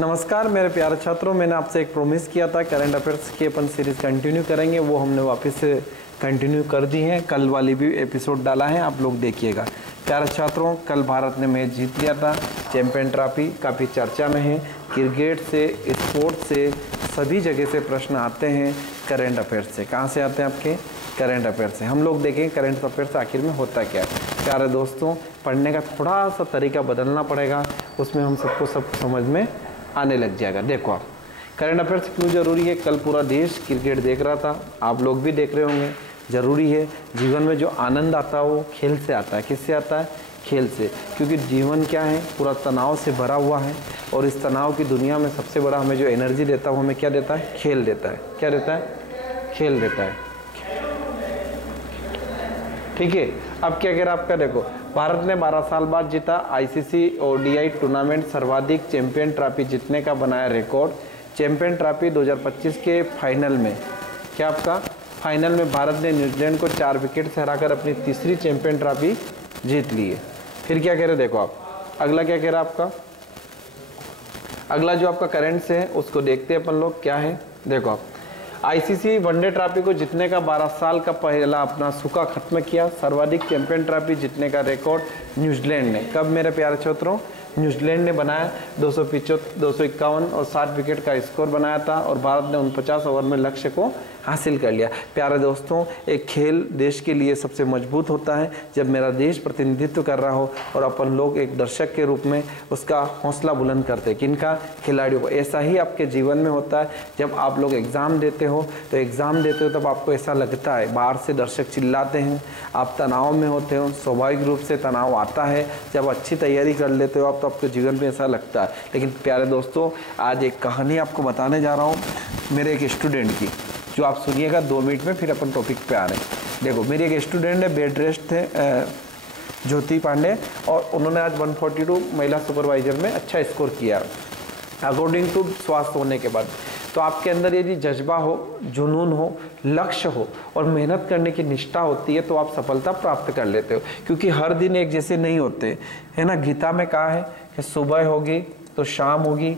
नमस्कार मेरे प्यारे छात्रों, मैंने आपसे एक प्रॉमिस किया था करंट अफेयर्स की अपन सीरीज़ कंटिन्यू करेंगे। वो हमने वापस से कंटिन्यू कर दी है। कल वाली भी एपिसोड डाला है, आप लोग देखिएगा। प्यारे छात्रों, कल भारत ने मैच जीत लिया था। चैंपियन ट्रॉफी काफ़ी चर्चा में है। क्रिकेट से, स्पोर्ट्स से, सभी जगह से प्रश्न आते हैं करंट अफेयर्स से। कहाँ से आते हैं? आपके करंट अफेयर से। हम लोग देखें करंट अफेयर्स आखिर में होता क्या है। प्यारे दोस्तों, पढ़ने का थोड़ा सा तरीका बदलना पड़ेगा, उसमें हम सबको सब समझ में आने लग जाएगा। देखो आप, करंट अफेयर्स क्यों ज़रूरी है? कल पूरा देश क्रिकेट देख रहा था, आप लोग भी देख रहे होंगे। ज़रूरी है। जीवन में जो आनंद आता है वो खेल से आता है। किससे आता है? खेल से। क्योंकि जीवन क्या है, पूरा तनाव से भरा हुआ है, और इस तनाव की दुनिया में सबसे बड़ा हमें जो एनर्जी देता है वो हमें क्या देता है? खेल देता है। क्या देता है? खेल देता है। ठीक है। अब क्या कह रहा है आपका? देखो, भारत ने 12 साल बाद जीता आईसीसी ओडीआई टूर्नामेंट सर्वाधिक चैंपियन ट्रॉफी जीतने का बनाया रिकॉर्ड। चैंपियन ट्रॉफी 2025 के फाइनल में क्या आपका फाइनल में भारत ने न्यूजीलैंड को 4 विकेट से हराकर अपनी तीसरी चैंपियन ट्रॉफी जीत ली है। फिर क्या कह रहे? देखो आप, अगला क्या कह रहा है आपका? अगला जो आपका करंट से है उसको देखते हैं अपन लोग। क्या है? देखो आप, आईसीसी वनडे ट्रॉफी को जीतने का 12 साल का पहला अपना सूखा खत्म किया। सर्वाधिक चैंपियन ट्रॉफी जीतने का रिकॉर्ड न्यूजीलैंड ने, कब मेरे प्यारे छात्रों? न्यूजीलैंड ने बनाया। 251 और 60 विकेट का स्कोर बनाया था, और भारत ने 49 ओवर में लक्ष्य को हासिल कर लिया। प्यारे दोस्तों, एक खेल देश के लिए सबसे मजबूत होता है जब मेरा देश प्रतिनिधित्व कर रहा हो और अपन लोग एक दर्शक के रूप में उसका हौसला बुलंद करते हैं। किनका? खिलाड़ियों को। ऐसा ही आपके जीवन में होता है। जब आप लोग एग्ज़ाम देते हो तो एग्ज़ाम देते हो तब आपको ऐसा लगता है, बाहर से दर्शक चिल्लाते हैं, आप तनाव में होते हो, स्वाभाविक रूप से तनाव आता है। जब अच्छी तैयारी कर लेते हो आप तो आपके जीवन में ऐसा लगता है। लेकिन प्यारे दोस्तों, आज एक कहानी आपको बताने जा रहा हूँ मेरे एक स्टूडेंट की, जो आप सुनिएगा 2 मिनट में, फिर अपन टॉपिक पे आ रहे हैं। देखो, मेरी एक स्टूडेंट है, बेड रेस्ट थे, ज्योति पांडे, और उन्होंने आज 142 महिला सुपरवाइजर में अच्छा स्कोर किया अकॉर्डिंग टू स्वास्थ्य होने के बाद। तो आपके अंदर यदि जज्बा हो, जुनून हो, लक्ष्य हो और मेहनत करने की निष्ठा होती है तो आप सफलता प्राप्त कर लेते हो। क्योंकि हर दिन एक जैसे नहीं होते, है ना। गीता में कहा है कि सुबह होगी तो शाम होगी,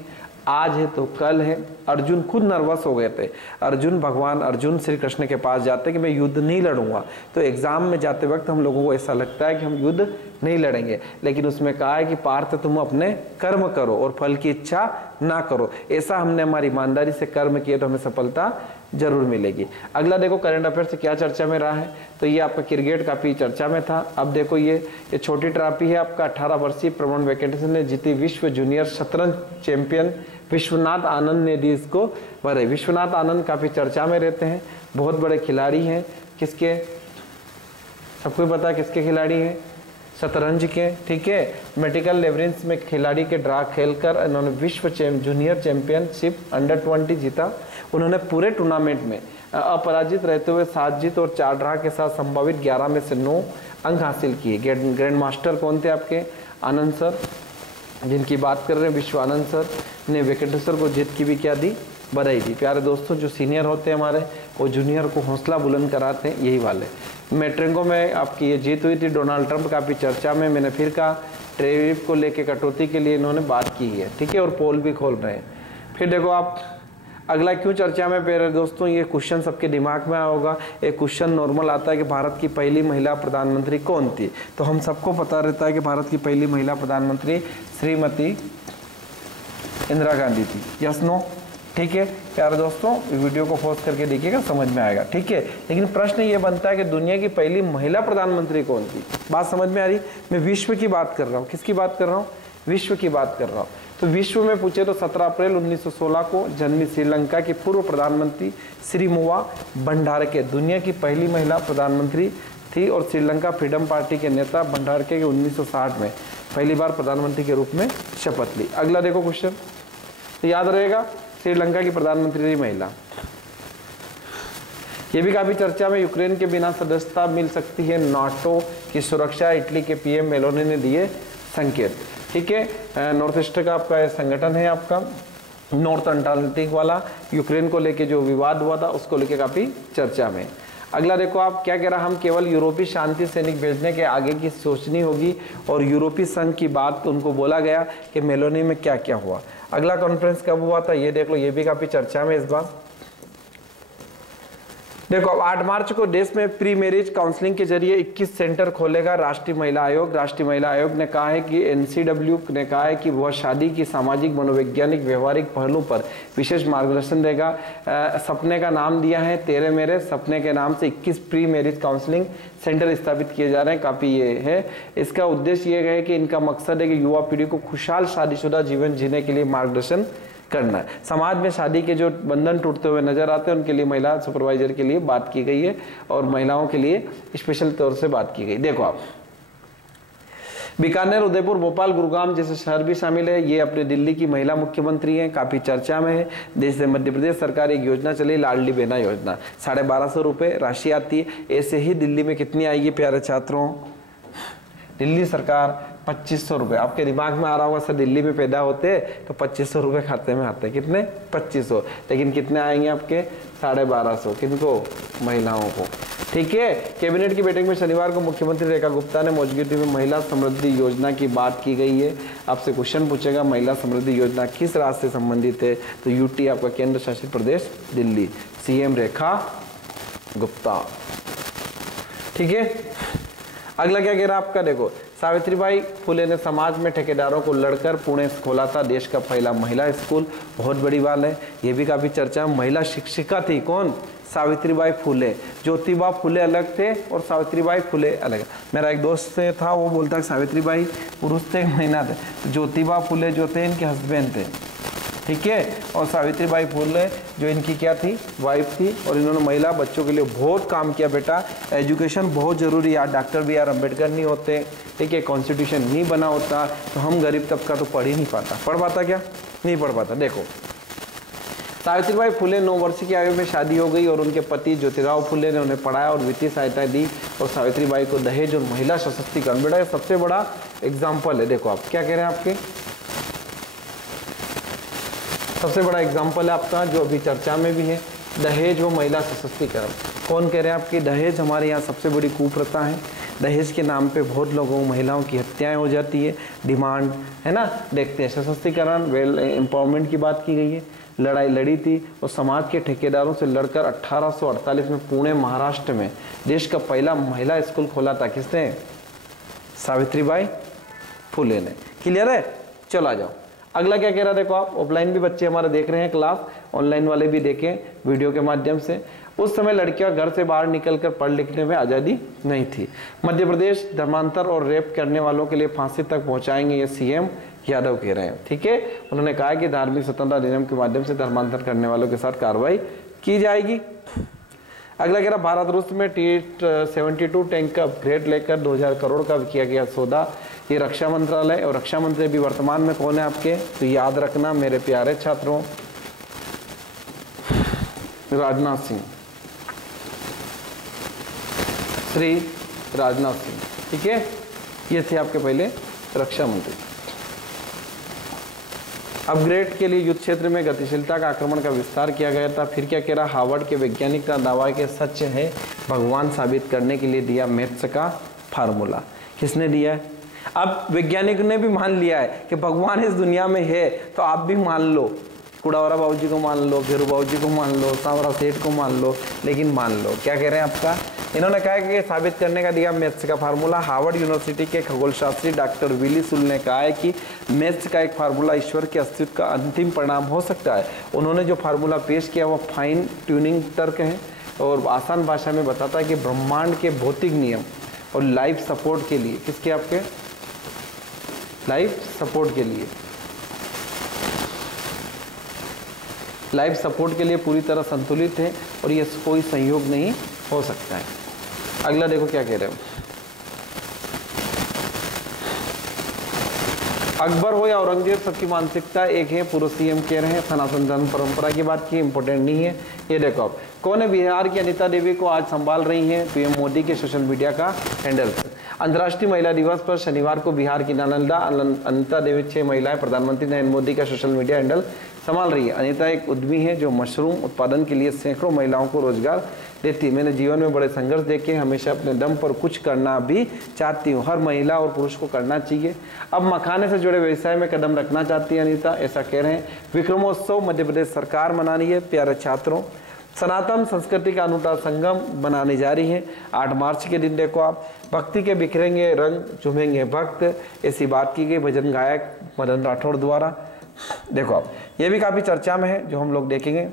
आज है तो कल है। अर्जुन खुद नर्वस हो गए थे। भगवान अर्जुन श्री कृष्ण के पास जाते कि मैं युद्ध नहीं लड़ूंगा। तो एग्जाम में जाते वक्त हम लोगों को ऐसा लगता है कि हम युद्ध नहीं लड़ेंगे, लेकिन उसमें कहा है कि पार्थ तुम अपने कर्म करो और फल की इच्छा ना करो। ऐसा हमने हमारी ईमानदारी से कर्म किए तो हमें सफलता जरूर मिलेगी। अगला देखो, करंट अफेयर से क्या चर्चा में रहा है। तो ये आपका क्रिकेट काफी चर्चा में था। अब देखो, ये छोटी ट्रॉफी है आपका। 18 वर्षीय प्रमोद वेंकटेशन ने जीती विश्व जूनियर शतरंज चैंपियन विश्वनाथ आनंद ने दी इसको बधाई। विश्वनाथ आनंद काफी चर्चा में रहते हैं, बहुत बड़े खिलाड़ी हैं। किसके? सबको पता है किसके खिलाड़ी हैं? शतरंज के। ठीक है। मेडिकल लेवरेंस में खिलाड़ी के ड्रा खेलकर इन्होंने विश्व जूनियर चैंपियनशिप अंडर-20 जीता। उन्होंने पूरे टूर्नामेंट में अपराजित रहते हुए 7 जीत और 4 ड्रा के साथ संभावित 11 में से 9 अंक हासिल किए। ग्रैंड मास्टर कौन थे आपके? आनंद सर, जिनकी बात कर रहे हैं। विश्व आनंद सर ने वेंकटेश्वर को जीत की भी क्या दी? बधाई दी। प्यारे दोस्तों, जो सीनियर होते हैं हमारे, वो जूनियर को हौसला बुलंद कराते हैं, यही वाले। मेट्रिंगो में आपकी ये जीत हुई थी। डोनाल्ड ट्रंप काफ़ी चर्चा में, मैंने फिर कहा, टैरिफ को लेके कटौती के लिए इन्होंने बात की है। ठीक है। और पोल भी खोल रहे हैं। फिर देखो आप, अगला क्यों चर्चा में? प्यारे दोस्तों, ये क्वेश्चन सबके दिमाग में आया होगा। एक क्वेश्चन नॉर्मल आता है कि भारत की पहली महिला प्रधानमंत्री कौन थी। तो हम सबको पता रहता है कि भारत की पहली महिला प्रधानमंत्री श्रीमती इंदिरा गांधी थी। Yes no? ठीक है। प्यारे दोस्तों, वीडियो को पॉज करके देखिएगा, समझ में आएगा। ठीक है। लेकिन प्रश्न ये बनता है कि दुनिया की पहली महिला प्रधानमंत्री कौन थी? बात समझ में आ रही? मैं विश्व की बात कर रहा हूँ। किसकी बात कर रहा हूँ? विश्व की बात कर रहा हूँ। तो विश्व में पूछे तो 17 अप्रैल 1916 को जन्मी श्रीलंका की पूर्व प्रधानमंत्री श्रीमुवा भंडारके दुनिया की पहली महिला प्रधानमंत्री थी, और श्रीलंका फ्रीडम पार्टी के नेता भंडारके के 1960 में पहली बार प्रधानमंत्री के रूप में शपथ ली। अगला देखो क्वेश्चन, तो याद रहेगा, श्रीलंका की प्रधानमंत्री थी महिला। ये भी काफी चर्चा में। यूक्रेन के बिना सदस्यता मिल सकती है नाटो की सुरक्षा, इटली के पीएम मेलोनी ने दिए संकेत। ठीक है। नॉर्थ ईस्ट का आपका संगठन है, आपका नॉर्थ अटलांटिक वाला। यूक्रेन को लेके जो विवाद हुआ था उसको लेके काफी चर्चा में। अगला देखो आप, क्या कह रहा, हम केवल यूरोपीय शांति सैनिक भेजने के आगे की सोचनी होगी, और यूरोपीय संघ की बात उनको बोला गया कि मेलोनी में क्या क्या हुआ। अगला कॉन्फ्रेंस कब हुआ था ये देख लो, ये भी काफी चर्चा में इस बार। देखो अब 8 मार्च को देश में प्री मैरिज काउंसलिंग के जरिए 21 सेंटर खोलेगा राष्ट्रीय महिला आयोग। राष्ट्रीय महिला आयोग ने कहा है कि एनसीडब्ल्यू ने कहा है कि वह शादी की सामाजिक, मनोवैज्ञानिक, व्यवहारिक पहलू पर विशेष मार्गदर्शन देगा। सपने का नाम दिया है तेरे मेरे सपने के नाम से 21 प्री मैरिज काउंसलिंग सेंटर स्थापित किए जा रहे हैं। काफी ये है, इसका उद्देश्य ये है कि इनका मकसद है कि युवा पीढ़ी को खुशहाल शादीशुदा जीवन जीने के लिए मार्गदर्शन करना है। समाज में शादी के जो बंधन टूटते हुए नजर आते हैं उनके लिए महिला सुपरवाइजर के लिए बात की गई है और महिलाओं के लिए स्पेशल तौर से बात की गई। देखो आप बीकानेर, उदयपुर, भोपाल, गुरुग्राम जैसे शहर भी शामिल है। ये अपने दिल्ली की महिला मुख्यमंत्री हैं, काफी चर्चा में है। देश में मध्य प्रदेश सरकार एक योजना चली, लाडली बहना योजना, 1250 रुपए राशि आती है। ऐसे ही दिल्ली में कितनी आएगी प्यारे छात्रों? दिल्ली सरकार 2500 रुपए। आपके दिमाग में आ रहा होगा सर दिल्ली में पैदा होते तो 2500 रुपए खाते में आते, कितने? 2500। लेकिन कितने आएंगे आपके? 1250। किनको? महिलाओं को। ठीक है। कैबिनेट की बैठक में शनिवार को मुख्यमंत्री रेखा गुप्ता ने मौजूदगी में महिला समृद्धि योजना की बात की गई है। आपसे क्वेश्चन पूछेगा महिला समृद्धि योजना किस राज्य से संबंधित है? तो यूटी आपका केंद्र शासित प्रदेश दिल्ली, सीएम रेखा गुप्ता। ठीक है। अगला क्या कह रहा है आपका? देखो सावित्रीबाई फुले ने समाज में ठेकेदारों को लड़कर पुणे खोला था देश का पहला महिला स्कूल। बहुत बड़ी बात है, ये भी काफी चर्चा में। महिला शिक्षिका थी कौन? सावित्रीबाई फुले। ज्योतिबा फुले अलग थे और सावित्रीबाई फुले अलग। मेरा एक दोस्त था, वो बोलता है सावित्रीबाई पुरुष थे, महिला थे। ज्योतिबा फुले जो थे इनके हस्बैंड थे, ठीक है। और सावित्रीबाई फुले जो इनकी क्या थी? वाइफ थी। और इन्होंने महिला बच्चों के लिए बहुत काम किया। बेटा एजुकेशन बहुत जरूरी है। डॉक्टर बी आर अम्बेडकर नहीं होते, ठीक है, कॉन्स्टिट्यूशन नहीं बना होता तो हम गरीब तबका तो पढ़ ही नहीं पाता। पढ़ पाता क्या? नहीं पढ़ पाता। देखो सावित्रीबाई फुले 9 वर्ष की आयु में शादी हो गई और उनके पति ज्योतिराव फुले ने उन्हें पढ़ाया और वित्तीय सहायता दी। और सावित्रीबाई को दहेज और महिला सशक्तिकरण, बेटा सबसे बड़ा एग्जाम्पल है। देखो आप क्या कह रहे हैं, आपके सबसे बड़ा एग्जाम्पल है आपका जो अभी चर्चा में भी है, दहेज व महिला सशक्तिकरण। कौन कह रहे हैं आपकी? दहेज हमारे यहाँ सबसे बड़ी कुप्रथा है। दहेज के नाम पे बहुत लोगों महिलाओं की हत्याएं हो जाती है, डिमांड है ना, देखते हैं। सशक्तिकरण, वेल एम्पावरमेंट की बात की गई है। लड़ाई लड़ी थी और समाज के ठेकेदारों से लड़कर 1848 में पुणे महाराष्ट्र में देश का पहला महिला स्कूल खोला था। किसने? सावित्रीबाई फुले ने। क्लियर है? चलो आ जाओ। अगला क्या कह रहा है? देखो आप ऑफलाइन भी बच्चे हमारे देख रहे हैं क्लास, ऑनलाइन वाले भी देखें वीडियो के माध्यम से। उस समय लड़कियां घर से बाहर निकलकर पढ़ लिखने में आज़ादी नहीं थी। मध्य प्रदेश धर्मांतर और रेप करने वालों के लिए फांसी तक पहुंचाएंगे, ये सीएम यादव कह रहे हैं। ठीक है। उन्होंने कहा कि धार्मिक स्वतंत्रता अधिनियम के माध्यम से धर्मांतर करने वालों के साथ कार्रवाई की जाएगी। अगला कह रहा भारत रूस में T-72 टैंक का अपग्रेड लेकर 2000 करोड़ का किया गया सौदा। ये रक्षा मंत्रालय और रक्षा मंत्री भी वर्तमान में कौन है आपके? तो याद रखना मेरे प्यारे छात्रों, राजनाथ सिंह, श्री राजनाथ सिंह। ठीक है। ये थे आपके पहले रक्षा मंत्री। अपग्रेड के लिए युद्ध क्षेत्र में गतिशीलता का आक्रमण का विस्तार किया गया था। फिर क्या कह रहा? हार्वर्ड के वैज्ञानिक का दावा है कि सच है भगवान साबित करने के लिए दिया मैथ्स का फार्मूला। किसने दिया है? अब वैज्ञानिक ने भी मान लिया है कि भगवान इस दुनिया में है, तो आप भी मान लो, कुड़ावरा बाबू जी को मान लो, फेरू बाबू जी को मान लो, सांवरा सेठ को मान लो, लेकिन मान लो। क्या कह रहे हैं आपका? इन्होंने कहा कि साबित करने का दिया मैथ्स का फार्मूला। हार्वर्ड यूनिवर्सिटी के खगोल शास्त्री डॉक्टर विली सुल ने कहा है कि मैथ्स का एक फार्मूला ईश्वर के अस्तित्व का अंतिम परिणाम हो सकता है। उन्होंने जो फार्मूला पेश किया वो फाइन ट्यूनिंग तर्क है और आसान भाषा में बताता है कि ब्रह्मांड के भौतिक नियम और लाइफ सपोर्ट के लिए, किसके? आपके लाइफ सपोर्ट के लिए, लाइफ सपोर्ट के लिए पूरी तरह संतुलित है और ये कोई संयोग नहीं हो सकता है। अगला देखो क्या कह रहे हो। अकबर हो या औरंगजेब, सबकी मानसिकता एक है। पूर्व सीएम कह रहे हैं। सनातन धर्म परंपरा की बात की, इंपॉर्टेंट नहीं है। ये देखो आप कौन है? बिहार की अनिता देवी को आज संभाल रही हैं पीएम मोदी के सोशल मीडिया का हैंडल। अंतर्राष्ट्रीय महिला दिवस पर शनिवार को बिहार की नालंदा अनिता देवी 6 महिलाएं प्रधानमंत्री नरेंद्र मोदी का सोशल मीडिया हैंडल संभाल रही है। अनिता एक उद्यमी है जो मशरूम उत्पादन के लिए सैकड़ों महिलाओं को रोजगार देती है। मैंने जीवन में बड़े संघर्ष देखे, हमेशा अपने दम पर कुछ करना भी चाहती हूँ। हर महिला और पुरुष को करना चाहिए। अब मखाने से जुड़े व्यवसाय में कदम रखना चाहती है अनिता, ऐसा कह रहे हैं। विक्रमोत्सव मध्य प्रदेश सरकार मना रही है। प्यारे छात्रों, सनातन संस्कृति का अनूठा संगम बनाने जा रही है। 8 मार्च के दिन देखो आप, भक्ति के बिखरेंगे रंग, झूमेंगे भक्त, ऐसी बात की गई भजन गायक मदन राठौड़ द्वारा। देखो आप, ये भी काफी चर्चा में है, जो हम लोग देखेंगे।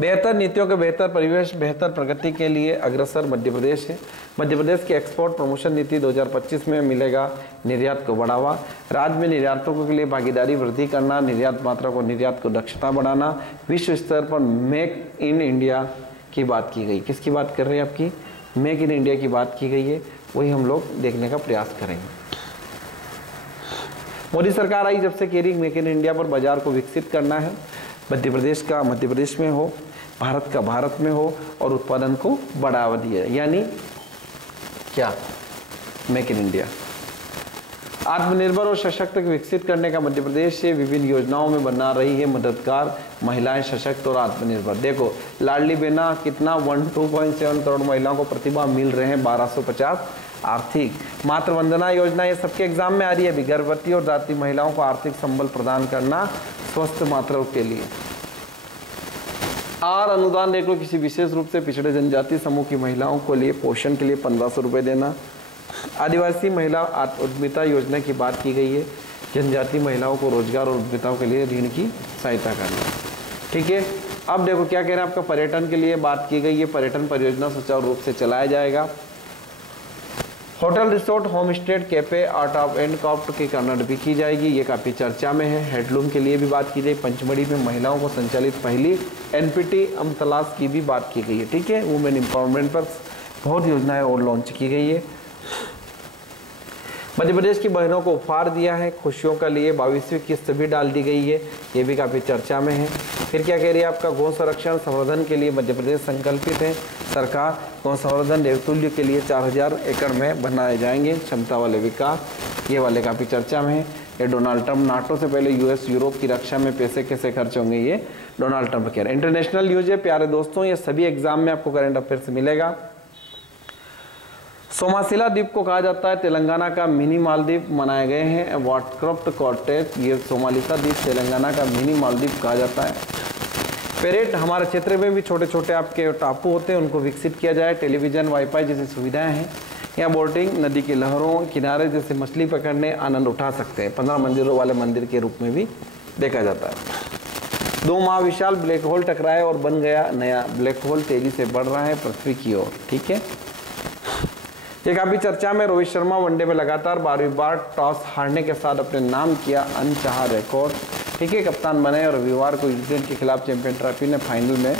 बेहतर नीतियों के बेहतर परिवेश, बेहतर प्रगति के लिए अग्रसर मध्य प्रदेश है। मध्य प्रदेश की एक्सपोर्ट प्रमोशन नीति 2025 में मिलेगा निर्यात को बढ़ावा। राज्य में निर्यातकों के लिए भागीदारी वृद्धि करना, निर्यात मात्रा को, निर्यात को दक्षता बढ़ाना। विश्व स्तर पर मेक इन इंडिया की बात की गई। किसकी बात कर रही है आपकी? मेक इन इंडिया की बात की गई है, वही हम लोग देखने का प्रयास करेंगे। मोदी सरकार आई जब से कह रही मेक इन इंडिया पर बाजार को विकसित करना है। मध्य प्रदेश का मध्य प्रदेश में हो, भारत का भारत में हो, और उत्पादन को बढ़ावा दिया, यानी क्या? Make in India. आत्मनिर्भर और सशक्त विकसित करने का मध्य प्रदेश से विभिन्न योजनाओं में बना रही है मददगार। महिलाएं सशक्त और आत्मनिर्भर। देखो, लाडली बहना कितना 12.7 करोड़ महिलाओं को प्रतिभा मिल रहे हैं, 1250 आर्थिक। मातृ वंदना योजना ये सबके एग्जाम में आ रही है अभी। गर्भवती और दात्री महिलाओं को आर्थिक संबल प्रदान करना स्वस्थ मातृ के लिए। और अनुदान देख लो, किसी विशेष रूप से पिछड़े जनजाति समूह की महिलाओं को लिए पोषण के लिए 1500 रुपये देना। आदिवासी महिला उद्यमिता योजना की बात की गई है। जनजाति महिलाओं को रोजगार और उद्यमिताओं के लिए ऋण की सहायता करना। ठीक है, अब देखो क्या कह रहे हैं आपका, पर्यटन के लिए बात की गई है। पर्यटन परियोजना सुचारू रूप से चलाया जाएगा। Hotel, resort, home stay, cafe, art of and craft की कन्नड़ भी की जाएगी, ये काफ़ी चर्चा में है। हेडलूम के लिए भी बात की गई। पंचमढ़ी में महिलाओं को संचालित पहली एनपीटी अमतलाश की भी बात की गई है। ठीक है, वुमेन एम्पावरमेंट पर बहुत योजनाएं और लॉन्च की गई है। मध्य प्रदेश की बहनों को उपहार दिया है। खुशियों का लिए 22वीं किस्त भी डाल दी गई है, ये भी काफ़ी चर्चा में है। फिर क्या कह रही है आपका, गौ संरक्षण संवर्धन के लिए मध्य प्रदेश संकल्पित है। सरकार गौ संवर्धन देवतुल्य के लिए 4000 एकड़ में बनाए जाएंगे क्षमता वाले विकास, ये वाले काफ़ी चर्चा में है। ये डोनाल्ड ट्रंप, नाटो से पहले यूएस यूरोप की रक्षा में पैसे कैसे खर्च होंगे, ये डोनाल्ड ट्रंप कह रहे हैं। इंटरनेशनल न्यूज है प्यारे दोस्तों, ये सभी एग्जाम में आपको करंट अफेयर से मिलेगा। सोमासिला द्वीप को कहा जाता है तेलंगाना का मिनी मालदीव मनाए गए हैं। वाटक्रफ्ट कॉर्टेज, ये सोमालिसा द्वीप तेलंगाना का मिनी मालदीव कहा जाता है। पेरेट, हमारे क्षेत्र में भी छोटे छोटे आपके टापू होते हैं, उनको विकसित किया जाए। टेलीविजन, वाईफाई जैसी सुविधाएं हैं। यहाँ बोटिंग, नदी के लहरों किनारे जैसे मछली पकड़ने आनंद उठा सकते हैं। 15 मंदिरों वाले मंदिर के रूप में भी देखा जाता है। 2 महाविशाल ब्लैक होल टकराए और बन गया नया ब्लैक होल, तेजी से बढ़ रहा है पृथ्वी की ओर। ठीक है, ये काफी चर्चा में। रोहित शर्मा वनडे में लगातार 12वीं बार टॉस हारने के साथ अपने नाम किया अनचाहा रिकॉर्ड। ठीक है, कप्तान बने और रविवार को न्यूजीलैंड के खिलाफ चैंपियन ट्रॉफी ने फाइनल में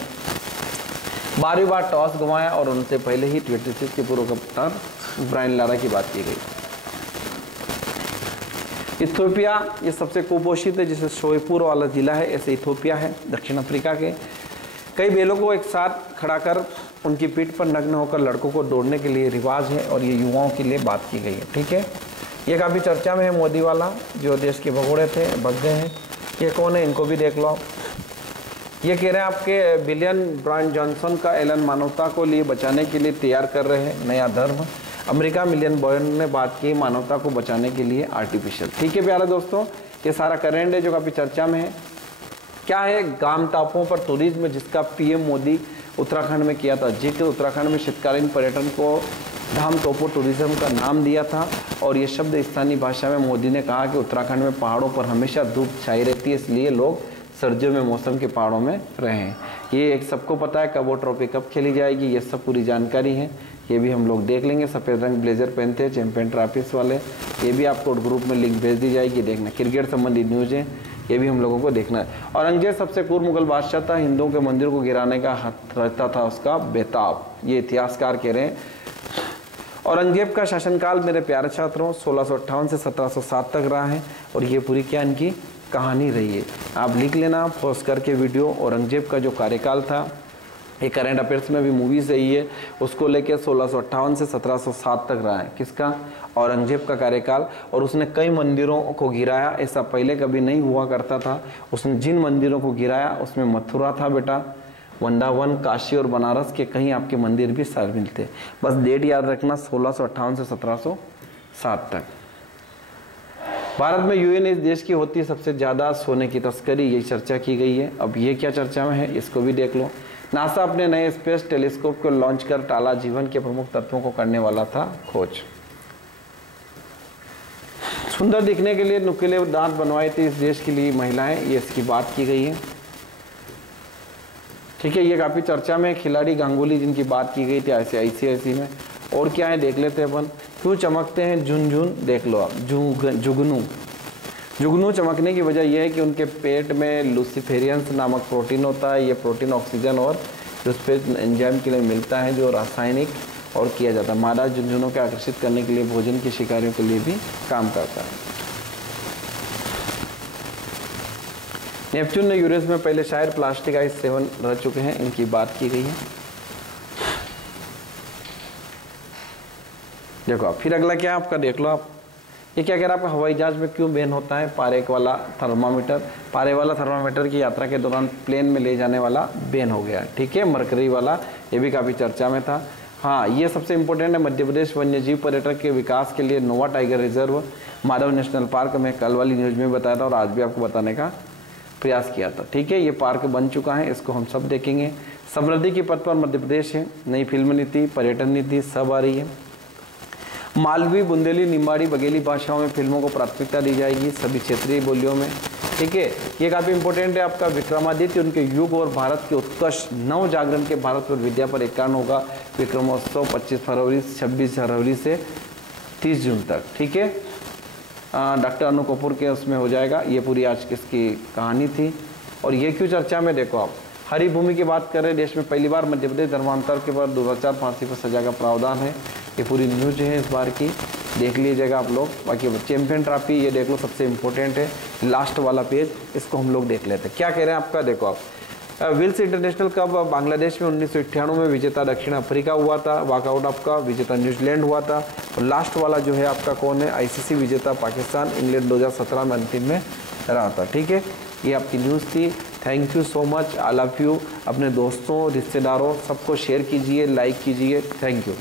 12वीं बार टॉस गंवाया और उनसे पहले ही 26 के पूर्व कप्तान ब्रायन लारा की बात की गई। इथियोपिया, ये सबसे कुपोषित है, जिसे शोएपुर वाला जिला है, ऐसे इथियोपिया है दक्षिण अफ्रीका के। कई बैलों को एक साथ खड़ा कर उनकी पीठ पर नग्न होकर लड़कों को दौड़ने के लिए रिवाज है और ये युवाओं के लिए बात की गई है। ठीक है, ये काफ़ी चर्चा में है। मोदी वाला जो देश के भगोड़े थे भग गए हैं, ये कौन है, इनको भी देख लो। ये कह रहे हैं आपके बिलियन ब्रायन जॉनसन का ऐलान मानवता को लिए बचाने के लिए तैयार कर रहे हैं नया धर्म। अमेरिका मिलियन बॉयन ने बात की मानवता को बचाने के लिए आर्टिफिशियल। ठीक है प्यारे दोस्तों, ये सारा करेंट है जो काफ़ी चर्चा में है। क्या है, गाम टापुओं पर टूरिज्म, जिसका पीएम मोदी उत्तराखंड में किया था जिक्र। उत्तराखंड में शीतकालीन पर्यटन को धाम टोपो टूरिज्म का नाम दिया था और ये शब्द स्थानीय भाषा में मोदी ने कहा कि उत्तराखंड में पहाड़ों पर हमेशा धूप छाई रहती है, इसलिए लोग सर्दियों में मौसम के पहाड़ों में रहें। ये एक सबको पता है कब वो ट्रॉफी कब खेली जाएगी, ये सब पूरी जानकारी है, ये भी हम लोग देख लेंगे। सफ़ेद रंग ब्लेजर पहनते हैं चैंपियन ट्रॉफीज वाले, ये भी आपको ग्रुप में लिंक भेज दी जाएगी, देखना। क्रिकेट संबंधी न्यूज़ है, ये भी हम लोगों को देखना है। औरंगजेब सबसे क्रूर मुगल बादशाह था, हिंदुओं के मंदिरों को गिराने का हक रहता था उसका बेताब, ये इतिहासकार कह रहे हैं। औरंगजेब का शासनकाल मेरे प्यारे छात्रों 1658 से 1707 तक रहा है और ये पूरी क्या इनकी कहानी रही है। आप लिख लेना पॉज करके वीडियो। औरंगजेब का जो कार्यकाल था ये करंट अफेयर्स में भी मूवी सही है, उसको लेके 1658 से 1707 तक रहा है। किसका? औरंगजेब का कार्यकाल। और उसने कई मंदिरों को गिराया, ऐसा पहले कभी नहीं हुआ करता था। उसने जिन मंदिरों को गिराया उसमें मथुरा था बेटा, वृंदावन, काशी और बनारस के कहीं आपके मंदिर भी शामिल थे। बस डेट याद रखना 1658 से 1707 तक। भारत में यूएन इस देश की होती है सबसे ज़्यादा सोने की तस्करी, ये चर्चा की गई है। अब ये क्या चर्चा में है इसको भी देख लो। नासा अपने नए स्पेस टेलीस्कोप को लॉन्च कर टाला जीवन के प्रमुख तत्वों को करने वाला था खोज। सुंदर दिखने के लिए नुकीले दांत बनवाए थे इस देश के लिए महिलाएं, ये इसकी बात की गई है। ठीक है, ये काफ़ी चर्चा में खिलाड़ी गांगुली जिनकी बात की गई थी ICICI में। और क्या है देख लेते हैं अपन। क्यों चमकते हैं झुनझुन, देख लो आप। जुगनू चमकने की वजह यह है कि उनके पेट में लूसीफेरियंस नामक प्रोटीन होता है। ये प्रोटीन ऑक्सीजन और रिस्पिरेटरी एंजाइम के लिए मिलता है जो रासायनिक और किया जाता है। मादा झुनझुनों को आकर्षित करने के लिए भोजन के शिकारियों के लिए भी काम करता है। नेपच्यून ने यूरेनस में पहले शायर प्लास्टिक आइस 7 रह चुके हैं, इनकी बात की गई है। देखो आप फिर अगला क्या आपका देख लो आप। ये क्या कह रहा है आपका हवाई जहाज में क्यों बैन होता है? पारे वाला थर्मामीटर की यात्रा के दौरान प्लेन में ले जाने वाला बैन हो गया। ठीक है, मरकरी वाला ये भी काफ़ी चर्चा में था। हाँ, ये सबसे इंपॉर्टेंट है। मध्य प्रदेश वन्यजीव पर्यटक के विकास के लिए नोवा tiger reserve Madhav national park में कल वाली न्यूज में बताया था और आज भी आपको बताने का प्रयास किया था। ठीक है, ये पार्क बन चुका है, इसको हम सब देखेंगे। समृद्धि की पथ पर मध्य प्रदेश है। नई फिल्म नीति, पर्यटन नीति सब आ रही है। मालवी, बुंदेली, निम्बाड़ी, बघेली भाषाओं में फिल्मों को प्राथमिकता दी जाएगी, सभी क्षेत्रीय बोलियों में। ठीक है, ये काफ़ी इंपॉर्टेंट है आपका। विक्रमादित्य, उनके युग और भारत के उत्कर्ष, नव जागरण के भारत पर विद्या पर एकान होगा। विक्रमोत्सव 26 फरवरी से 30 जून तक। ठीक है, डॉक्टर अनु कपूर के उसमें हो जाएगा। ये पूरी आज किसकी कहानी थी और ये क्यों चर्चा में? देखो आप हरी भूमि की बात कर रहे हैं। देश में पहली बार मध्य प्रदेश धर्मांतर के बाद 2004 फांसी पर सजा का प्रावधान है। ये पूरी न्यूज है इस बार की, देख लीजिएगा आप लोग। बाकी चैंपियन ट्रॉफी ये देख लो, सबसे इंपॉर्टेंट है। लास्ट वाला पेज, इसको हम लोग देख लेते हैं। क्या कह रहे हैं आपका, देखो आप। विल्स इंटरनेशनल कप बांग्लादेश में 1998 में विजेता दक्षिण अफ्रीका हुआ था। वॉकआउट आपका विजेता न्यूजीलैंड हुआ था। और लास्ट वाला जो है आपका कौन है? ICC विजेता पाकिस्तान। इंग्लैंड 2017 में अंतिम में रहा था। ठीक है, ये आपकी न्यूज़ थी। Thank you so much, I love you. अपने दोस्तों, रिश्तेदारों सबको शेयर कीजिए, लाइक कीजिए। Thank you.